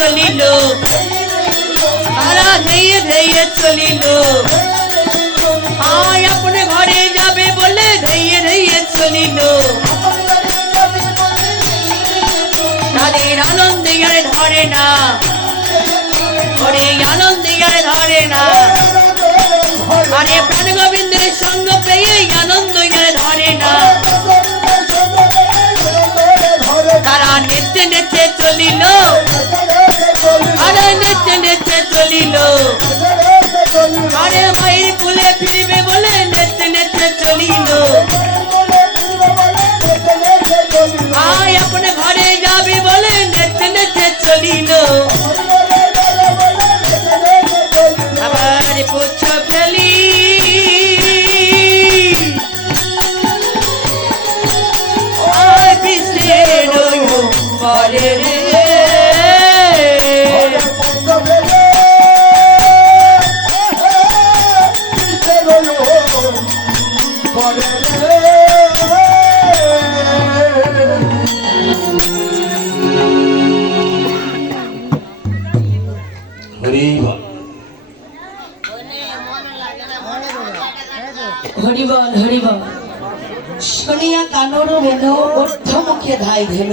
चलिल तारा धैर्य धैर्य चलिल आय अपने घरे जाबे बोले धैर्य धैर्य चलिल ताদের आनंद यारे धरे ना ओरे आनंद यारे धरे ना अरे प्राण गोविंदेर संग पेये आनंद यारे धरे ना तारा नेचे नेचे चलिल अरे नेचे नेचे चलिल अरे मायर कुले फिरबे बोले नेचे नेचे चलिल आय अपने घरे जाबे बोले नेचे नेचे चलिल आबार पुछ फेली आय बिसे रोयो परे रे हरिबल हरिबल शुनिया कानर रेणु ऊर्ध्वमुखे धाई धेल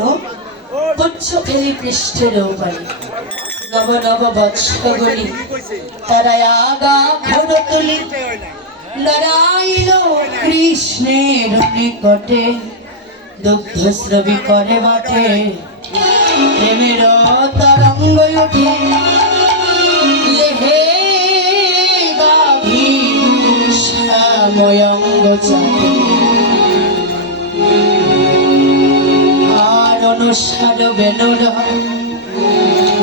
पुच्छ फेली पृष्ठेर उपरे नव नव बत्सगुली तारा आगा घोर तुली लड़ाइल कृष्णेर निकटे दुग्धस्रवी करे बाटे प्रेमेर तरंग उठे लेहे गाभी श्यामयंग चाटे আর অনুসার বেনর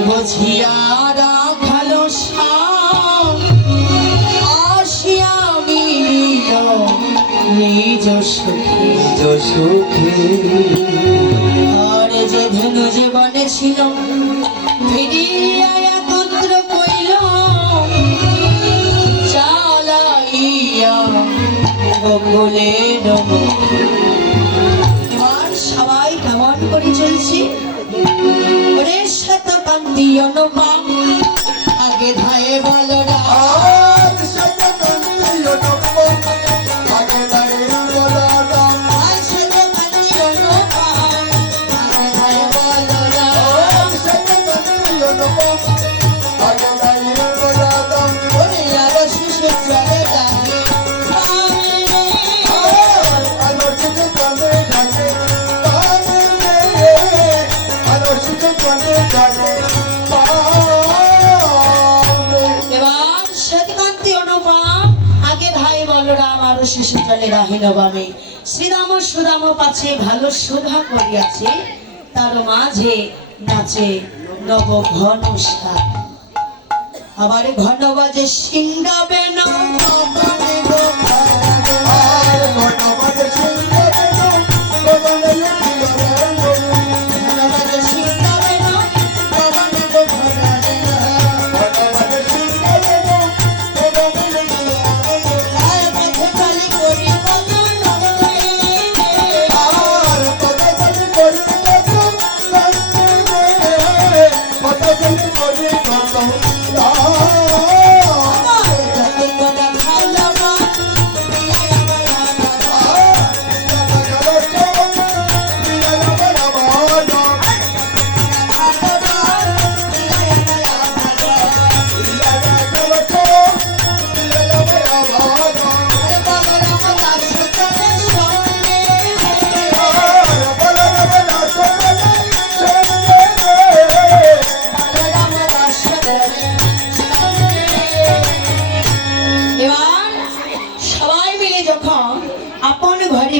বুঝিয়া রাখালো আসিয়া মিলিল নিজ সুখে আর যে জীবনে ছিল ফিরিয়া একত্র কইল চালাইয়া গোকুলে নব। এবার সবাই কেমন করে চলছি? ওরে শতকান্তি অনুপম আগে ধায়ে বলরা শিশু চলে রাহিল বামে। শ্রীরাম সুরাম পাছে ভালো শোভা করিয়াছে, তার মাঝে নাচে নব ঘন সাপ। আবার ঘন বাজে সিংহাবে না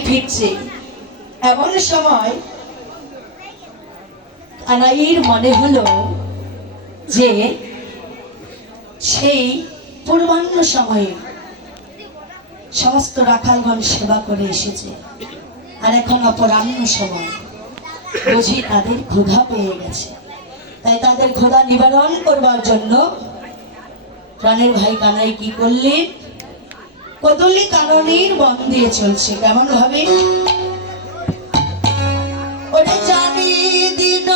ফিরছে। এমন সময় কানাইয়ের মনে হলো যে সেই পূর্বাহ্ন সময়ে সমস্ত রাখালগণ সেবা করে এসেছে, আর এখন অপরাহ্ন সময়, বুঝি তাদের ক্ষুধা পেয়ে গেছে। তাই তাদের ক্ষুধা নিবারণ করবার জন্য প্রাণের ভাই কানাই কি করলেন? কদলি কাননের বন দিয়ে চলছে। কেমন ভাবে? ওরে জানি দিন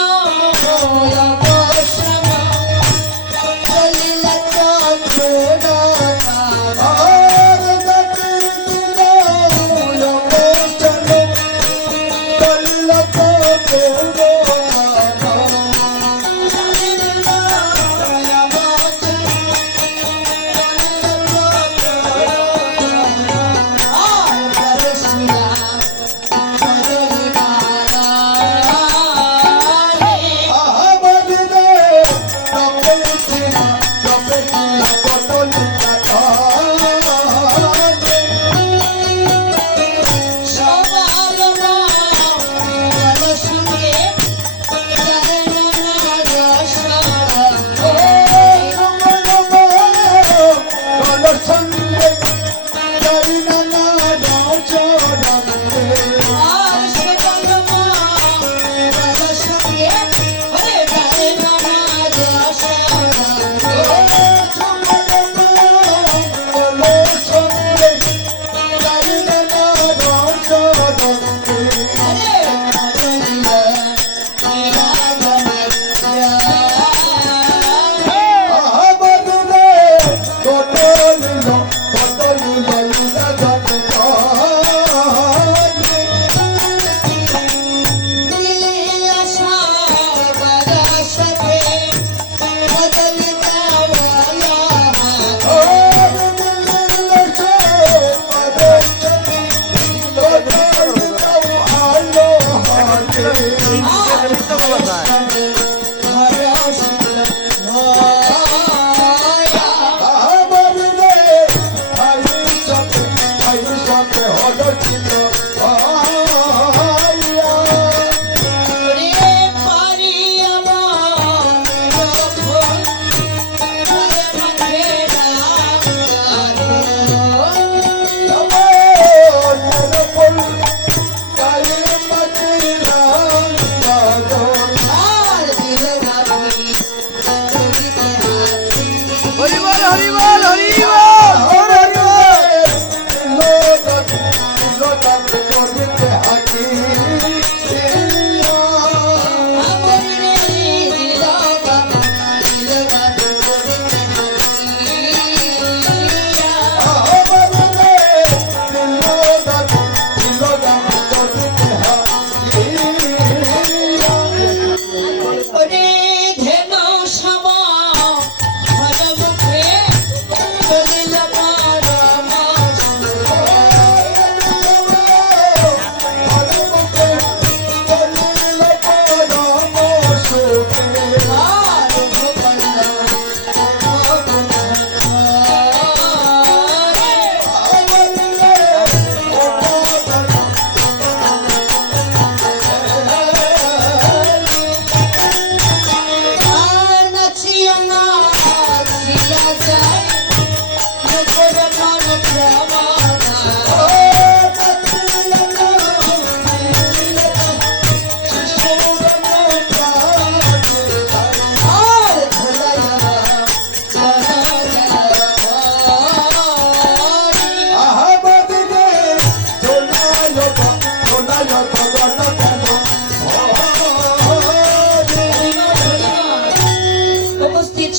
ধেনু সম ঘর মুখে বলিল পরম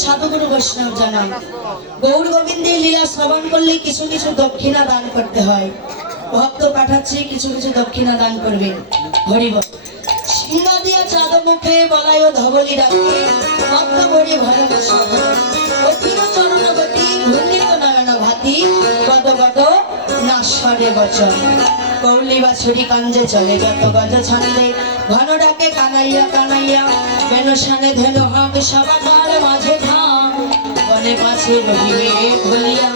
সাধুগুরু বৈষ্ণব জানান গৌর গোবিন্দের লীলা শ্রবণ করলে কিছু কিছু দক্ষিণা দান করতে হয়। ভক্ত পাঠাচ্ছে কিছু কিছু দক্ষিণা দান করবেন। হরিবল সিংহ দিয়া চাঁদ মুখে বলায় ধবলি ডাকে ভক্ত ভরি ভালোবাসা অখিল চরণগতি ঘূর্ণিত নয়ন ভাতি গদ গদ নাশ্বরে বচন কৌলি বা ছুরি কাঞ্জে চলে যত গজ ছন্দে ঘন ডাকে কানাইয়া কানাইয়া বেনসানে ধেনু হাঁক সবাদার মাঝে ধাম বনে পাছে রহিবে ভুলিয়া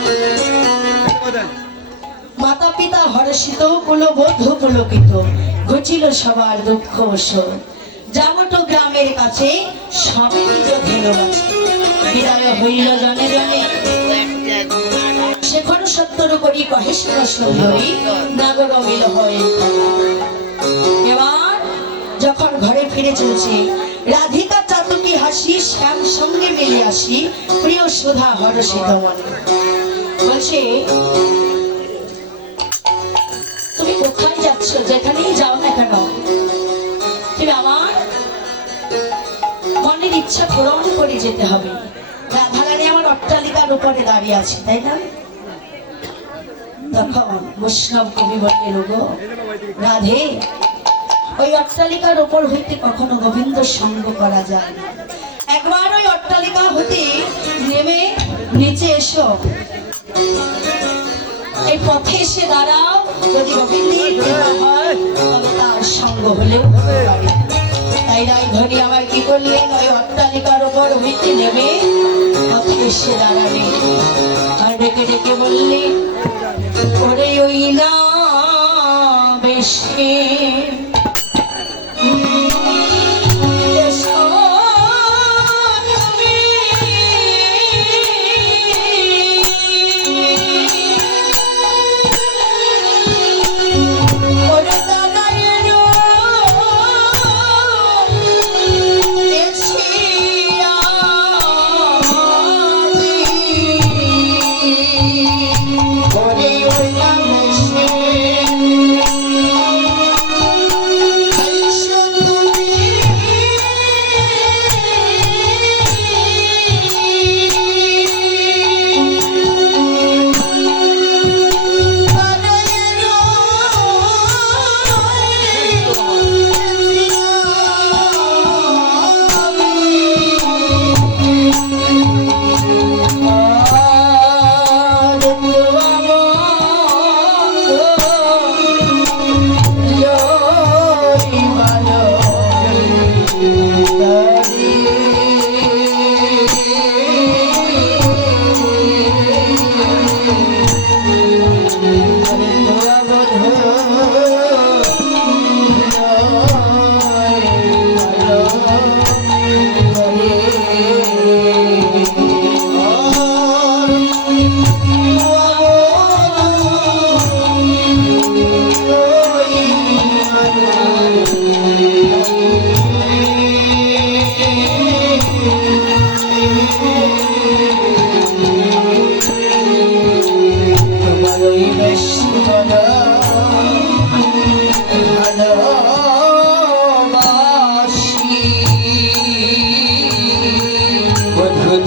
মাতা পিতা হর্ষিত কুলবধূ পুলকিত ঘুচিল সবার দুঃখ শোক যাবট গ্রামের কাছে সবে নিজ ধেনু আছে বিদায় হইল জনে জনে শেখর সত্তর করি কহেশ্বর সুন্দরী নাগর মিল হয়ে এবার যখন ঘরে ফিরে চলছে রাধিকা চাতুকি হাসি শ্যাম সঙ্গে মিলে আসি প্রিয় সুধা হরষিত মনে বলছে তুমি কোথায় যাচ্ছ যেখানেই যাও না কেন তুমি আমার মনের ইচ্ছা পূরণ করে যেতে হবে। রাধারানী আমার অট্টালিকার উপরে দাঁড়িয়ে আছে তাই না? তখন বৈষ্ণব কবি বললেন গো রাধে ওই অট্টালিকার উপর হইতে কখনো গোবিন্দ সঙ্গ করা যায় না। একবার ওই অট্টালিকা হতে নেমে নিচে এসো এই পথে এসে দাঁড়াও যদি গোবিন্দের কৃপা হয় তবে তার সঙ্গ হলেও হতে পারে। তাই রাই ধনী আমার কি করলেন ওই অট্টালিকার উপর হইতে নেমে পথে এসে দাঁড়ালেন আর ডেকে ডেকে বললেন ওরে ওই না বেশি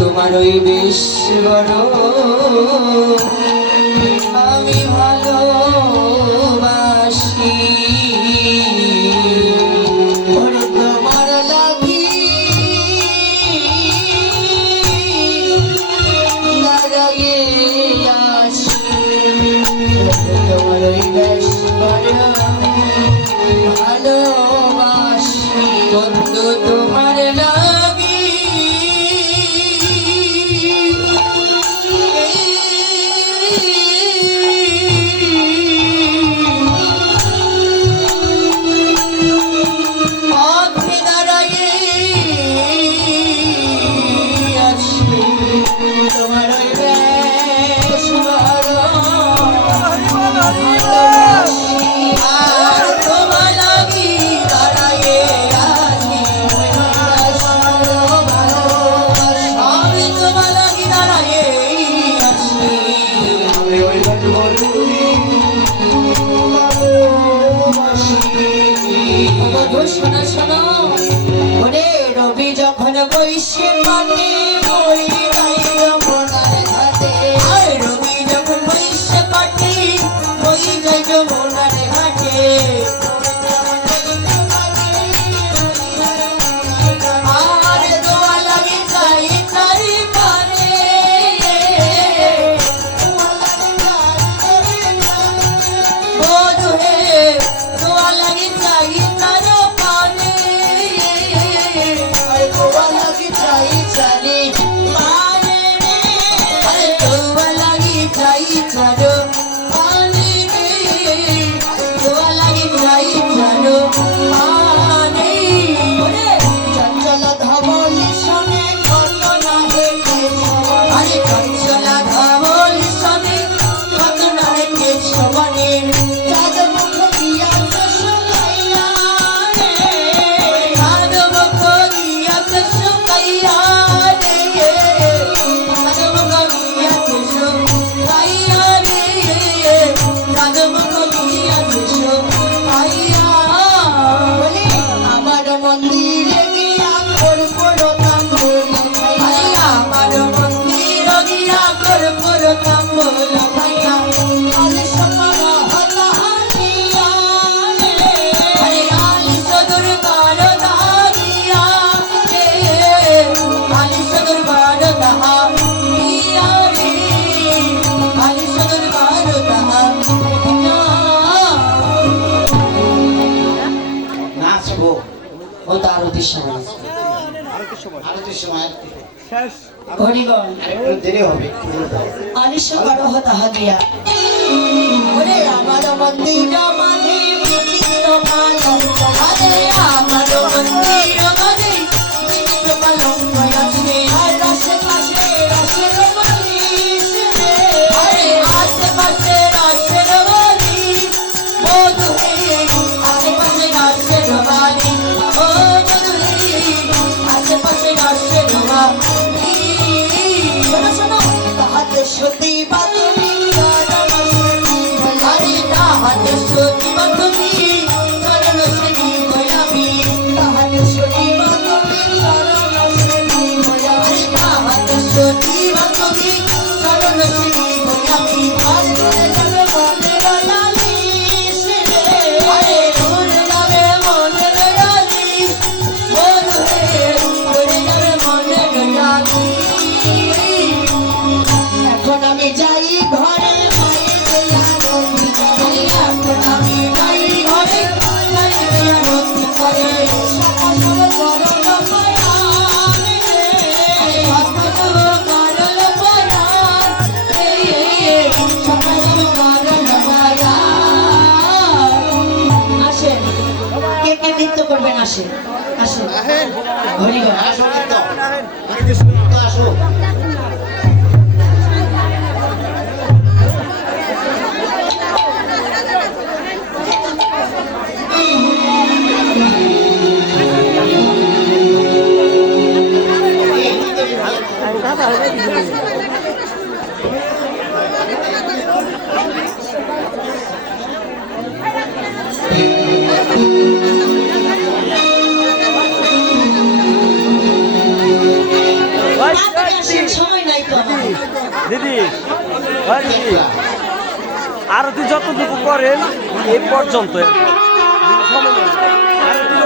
তোমারই বেশবড় আমি ভালোবাসি তোমার লাগি শোনো শোনো, ওরে রবি যখন বৈশে পানে ওই যাই যমুনার ঘাটে। আর রবি যখন বৈশে কাটে ওই যাই যমুনার ঘাটে। আর দোয়া লাগে যাই তারি পানে। বধু হে দোয়া লাগে যাই তার পানে। আর গোয়া লাগি যাই চালি পানে রে। আরে দোয়া লাগি যাই চারো পানে রে। দোয়া লাগি যাই চারো পানে। ওরে চঞ্চল ধবলি শোনে কত না হেঁটে সবাই। আরে চঞ্চলা ধবল সনে কত না হেঁটে সবানে। চাঁদ মুখ দিয়াছে শুকাইয়া রে। মাধব করিয়াছে শুকাইয়া রে। মাধব করিয়াছে শুকাইয়া রে। মাধব করিয়াছে শুকাইয়া। বলি আমার মন্দিরে গিয়া কর্পূর তাম্বুল খাইয়া। আরে আমার মন্দির গিয়া কর্পূর তাম্বুল খাইয়া। আলে সকাল হতা হাতিয়া রে। আরে আলি সদর বার দাহিয়া রে। আলি সদর বার দাহিয়া রে। আলি সদর বার দাহিয়া। নাচবো ও তো আরতির সময় আরতির সময় হরিবল একটু দেরি হবে আলিশ বড় হতা হাতিয়া। ওরে আমার মন্দির মাঝে বিচিত্র কালঙ্ক। আরে আমার মন্দির মানে বিচিত্র কলঙ্ক আছে। আর আশেপাশে রসের বালিশ রে। আরে আশেপাশে রাশের বাড়ি। বধু হে আশেপাশে রাশের বাড়ি। ও বধু হে আশেপাশে রাশের বাড়ি। শোনো শোনো, তাহাতে সতী বা তুমি আরে তাহাতে সতী বা তুমি চরণ সেবী গোলাপী। তাহাতে সতী বা তুমি চরণ সেবী গোলাপী। আরে তাহাতে সতী বা তুমি চরণ সেবী গোলাপী। আজ করে যাবে মনের লালিশ রে। আরে তোর যাবে মনের রাজি। বধু হে তোর যাবে মনের রাজি। এখন আমি যাই ঘরে মায়ের আরতি করে। এখন আমি যাই ঘরে যাই আরতি করে। সকাল গরম পায়ান রে। সকাল কারল পরাণ সকাল কারল পরাণ। আসেন, কে কে নৃত্য করবেন আসেন আসেন। হরিবল আসো কিন্তু তো আসো তাড়াতাড়ি আসেন, সময় নাই তো আমার। দিদি ওই দিদি আরতি যতটুকু করেন এই পর্যন্ত আরতি